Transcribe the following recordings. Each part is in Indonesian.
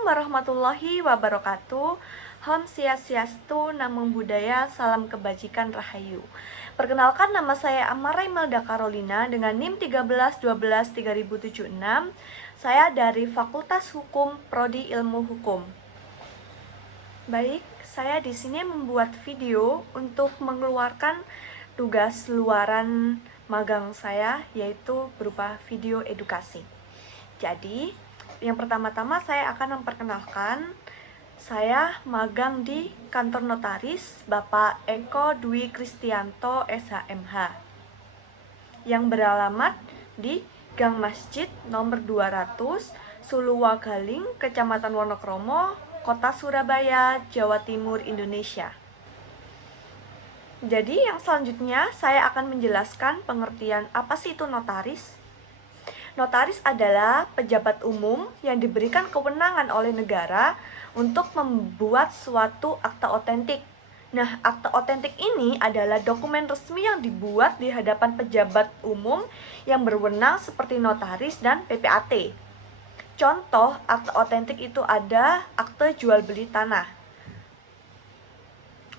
Assalamualaikum warahmatullahi wabarakatuh. Om Swastiastu, Namo Buddhaya, salam kebajikan rahayu. Perkenalkan, nama saya Amara Imelda Carolina dengan NIM 1312-3076. Saya dari Fakultas Hukum Prodi Ilmu Hukum. Baik, saya di sini membuat video untuk mengeluarkan tugas luaran magang saya, yaitu berupa video edukasi. Jadi, yang pertama-tama saya akan memperkenalkan, saya magang di kantor notaris Bapak Eko Dwi Kristianto SHMH yang beralamat di Gang Masjid nomor 200 Suluwagaling, Kecamatan Wonokromo, Kota Surabaya, Jawa Timur, Indonesia. Jadi yang selanjutnya saya akan menjelaskan pengertian apa sih itu notaris. Notaris adalah pejabat umum yang diberikan kewenangan oleh negara untuk membuat suatu akta otentik. Nah, akta otentik ini adalah dokumen resmi yang dibuat di hadapan pejabat umum yang berwenang seperti notaris dan PPAT. Contoh akta otentik itu ada akte jual beli tanah.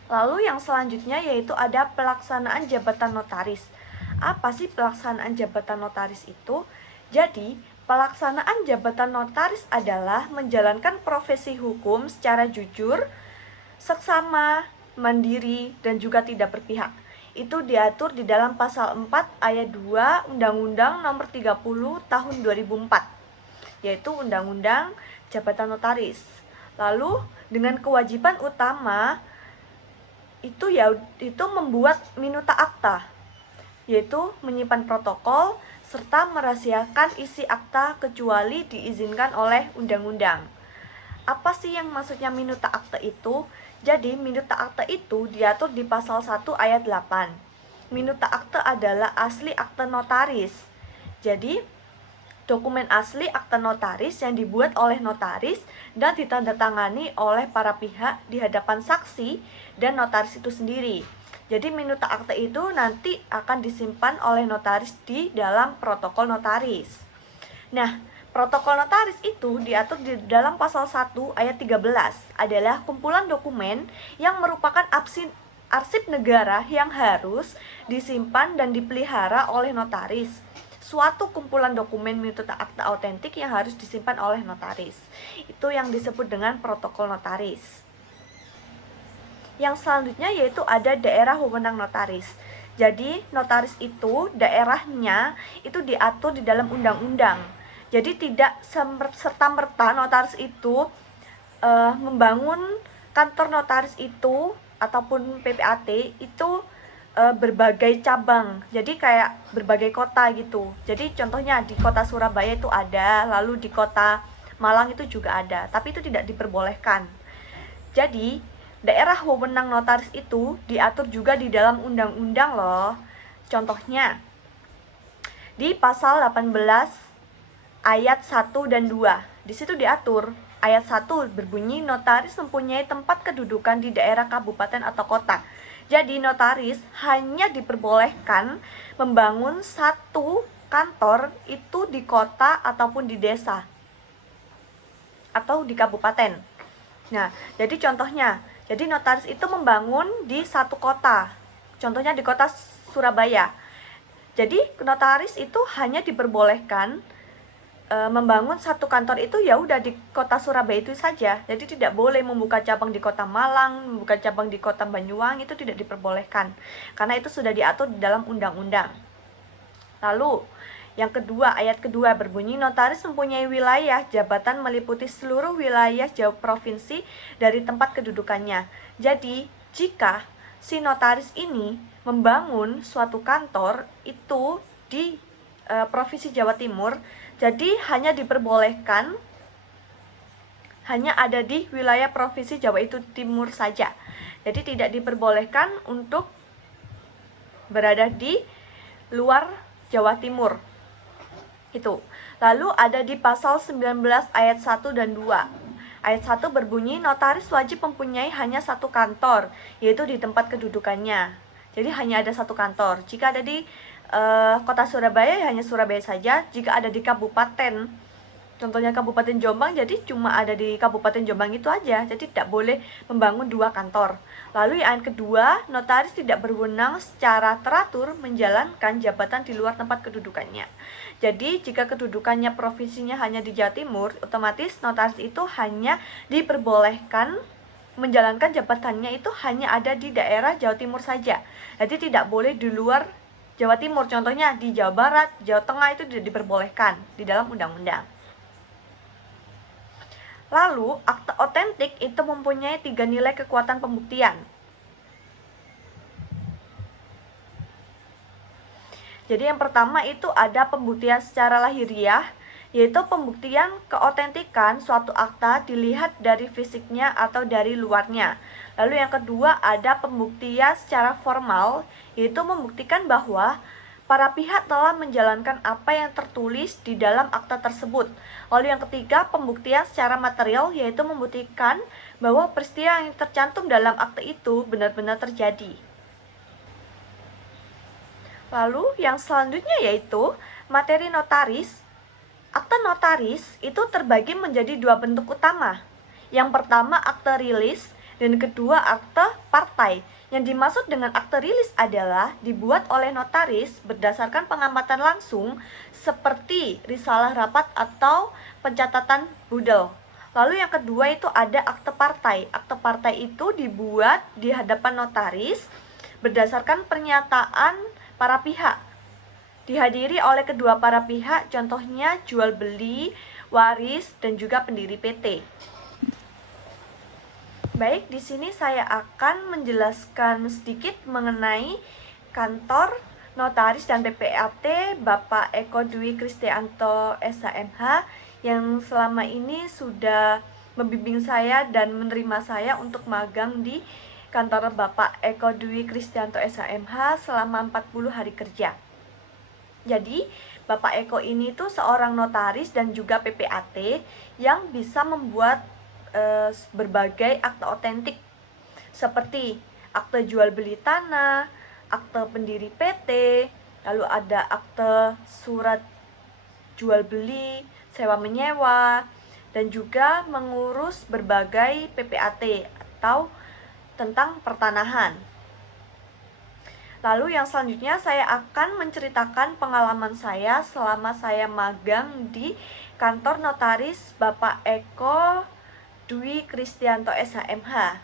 Lalu yang selanjutnya yaitu ada pelaksanaan jabatan notaris. Apa sih pelaksanaan jabatan notaris itu? Jadi, pelaksanaan jabatan notaris adalah menjalankan profesi hukum secara jujur, seksama, mandiri, dan juga tidak berpihak. Itu diatur di dalam pasal 4 ayat 2 Undang-Undang Nomor 30 Tahun 2004, yaitu Undang-Undang Jabatan Notaris. Lalu, dengan kewajiban utama itu membuat minuta akta, yaitu menyimpan protokol serta merahasiakan isi akta kecuali diizinkan oleh undang-undang. Apa sih yang maksudnya minuta akta itu? Jadi minuta akta itu diatur di pasal 1 ayat 8. Minuta akta adalah asli akta notaris. Jadi dokumen asli akta notaris yang dibuat oleh notaris dan ditandatangani oleh para pihak di hadapan saksi dan notaris itu sendiri. Jadi minuta akta itu nanti akan disimpan oleh notaris di dalam protokol notaris. Nah, protokol notaris itu diatur di dalam pasal 1 ayat 13, adalah kumpulan dokumen yang merupakan arsip negara yang harus disimpan dan dipelihara oleh notaris. Suatu kumpulan dokumen minuta akta autentik yang harus disimpan oleh notaris. Itu yang disebut dengan protokol notaris. Yang selanjutnya yaitu ada daerah wewenang notaris. Jadi notaris itu daerahnya itu diatur di dalam undang-undang. Jadi tidak serta-merta notaris itu membangun kantor notaris itu ataupun PPAT itu berbagai cabang. Jadi kayak berbagai kota gitu. Jadi contohnya di kota Surabaya itu ada, lalu di kota Malang itu juga ada, tapi itu tidak diperbolehkan. Jadi daerah wewenang notaris itu diatur juga di dalam undang-undang loh. Contohnya di pasal 18 ayat 1 dan 2. Di situ diatur ayat 1 berbunyi notaris mempunyai tempat kedudukan di daerah kabupaten atau kota. Jadi notaris hanya diperbolehkan membangun satu kantor itu di kota ataupun di desa atau di kabupaten. Nah, jadi contohnya, jadi notaris itu membangun di satu kota, contohnya di kota Surabaya. Jadi notaris itu hanya diperbolehkan membangun satu kantor itu ya udah di kota Surabaya itu saja. Jadi tidak boleh membuka cabang di kota Malang, membuka cabang di kota Banyuwangi, itu tidak diperbolehkan. Karena itu sudah diatur di dalam undang-undang. Lalu yang kedua, ayat kedua berbunyi notaris mempunyai wilayah jabatan meliputi seluruh wilayah provinsi dari tempat kedudukannya. Jadi jika si notaris ini membangun suatu kantor itu di Provinsi Jawa Timur, jadi hanya diperbolehkan hanya ada di wilayah Provinsi Jawa itu Timur saja. Jadi tidak diperbolehkan untuk berada di luar Jawa Timur. Itu. Lalu ada di pasal 19 ayat 1 dan 2. Ayat 1 berbunyi notaris wajib mempunyai hanya satu kantor, yaitu di tempat kedudukannya. Jadi hanya ada satu kantor. Jika ada di kota Surabaya hanya Surabaya saja. Jika ada di kabupaten Contohnya Kabupaten Jombang, jadi cuma ada di Kabupaten Jombang itu aja, jadi tidak boleh membangun 2 kantor. Lalu yang kedua, notaris tidak berwenang secara teratur menjalankan jabatan di luar tempat kedudukannya. Jadi jika kedudukannya provinsinya hanya di Jawa Timur, otomatis notaris itu hanya diperbolehkan menjalankan jabatannya itu hanya ada di daerah Jawa Timur saja. Jadi tidak boleh di luar Jawa Timur, contohnya di Jawa Barat, Jawa Tengah itu tidak diperbolehkan di dalam undang-undang. Lalu, akte otentik itu mempunyai 3 nilai kekuatan pembuktian. Jadi yang pertama itu ada pembuktian secara lahiriah, yaitu pembuktian keotentikan suatu akta dilihat dari fisiknya atau dari luarnya. Lalu yang kedua ada pembuktian secara formal, yaitu membuktikan bahwa para pihak telah menjalankan apa yang tertulis di dalam akta tersebut. Lalu yang ketiga, pembuktian secara material, yaitu membuktikan bahwa peristiwa yang tercantum dalam akta itu benar-benar terjadi. Lalu yang selanjutnya yaitu materi notaris. Akte notaris itu terbagi menjadi 2 bentuk utama. Yang pertama akte rilis dan kedua akte partai. Yang dimaksud dengan akte rilis adalah dibuat oleh notaris berdasarkan pengamatan langsung seperti risalah rapat atau pencatatan budel. Lalu yang kedua itu ada akte partai. Akte partai itu dibuat di hadapan notaris berdasarkan pernyataan para pihak. Dihadiri oleh kedua para pihak, contohnya jual beli, waris, dan juga pendiri PT. Baik, di sini saya akan menjelaskan sedikit mengenai kantor notaris dan PPAT Bapak Eko Dwi Kristianto SHMH yang selama ini sudah membimbing saya dan menerima saya untuk magang di kantor Bapak Eko Dwi Kristianto SHMH selama 40 hari kerja. Jadi, Bapak Eko ini tuh seorang notaris dan juga PPAT yang bisa membuat berbagai akte otentik seperti akte jual beli tanah, akte pendiri PT, lalu ada akte surat jual beli, sewa menyewa, dan juga mengurus berbagai PPAT atau tentang pertanahan. Lalu yang selanjutnya saya akan menceritakan pengalaman saya selama saya magang di kantor notaris Bapak Eko Dwi Kristianto SHMH.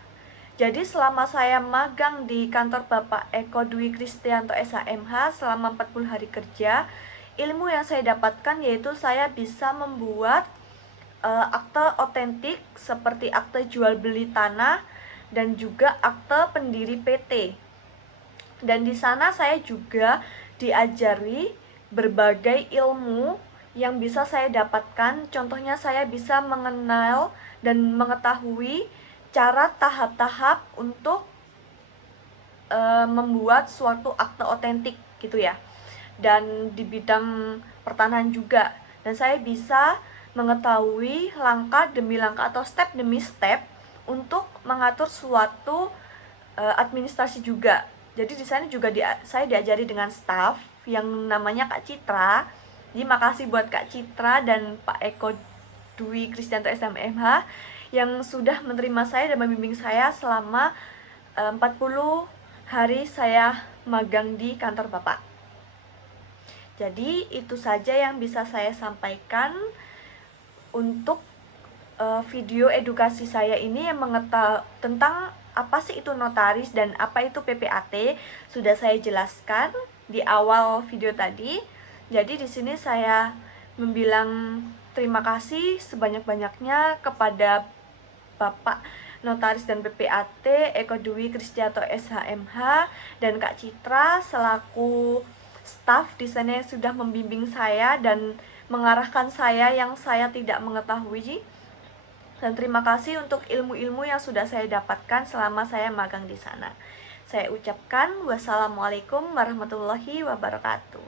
Jadi selama saya magang di kantor Bapak Eko Dwi Kristianto SHMH selama 40 hari kerja, ilmu yang saya dapatkan yaitu saya bisa membuat akte otentik seperti akte jual beli tanah dan juga akte pendiri PT. Dan di sana saya juga diajari berbagai ilmu yang bisa saya dapatkan. Contohnya saya bisa mengenal dan mengetahui cara tahap-tahap untuk membuat suatu akte otentik gitu ya. Dan di bidang pertanahan juga. Dan saya bisa mengetahui langkah demi langkah atau step demi step untuk mengatur suatu administrasi juga. Jadi di sana juga saya diajari dengan staff yang namanya Kak Citra. Jadi makasih buat Kak Citra dan Pak Eko Dwi Kristianto SHMH yang sudah menerima saya dan membimbing saya selama 40 hari saya magang di kantor Bapak. Jadi itu saja yang bisa saya sampaikan untuk video edukasi saya ini yang mengetahui tentang apa sih itu notaris dan apa itu PPAT. Sudah saya jelaskan di awal video tadi. Jadi di sini saya membilang terima kasih sebanyak-banyaknya kepada Bapak Notaris dan PPAT Eko Dwi Kristianto SHMH dan Kak Citra selaku staf di sana yang sudah membimbing saya dan mengarahkan saya yang saya tidak mengetahui. Dan terima kasih untuk ilmu-ilmu yang sudah saya dapatkan selama saya magang di sana. Saya ucapkan wassalamualaikum warahmatullahi wabarakatuh.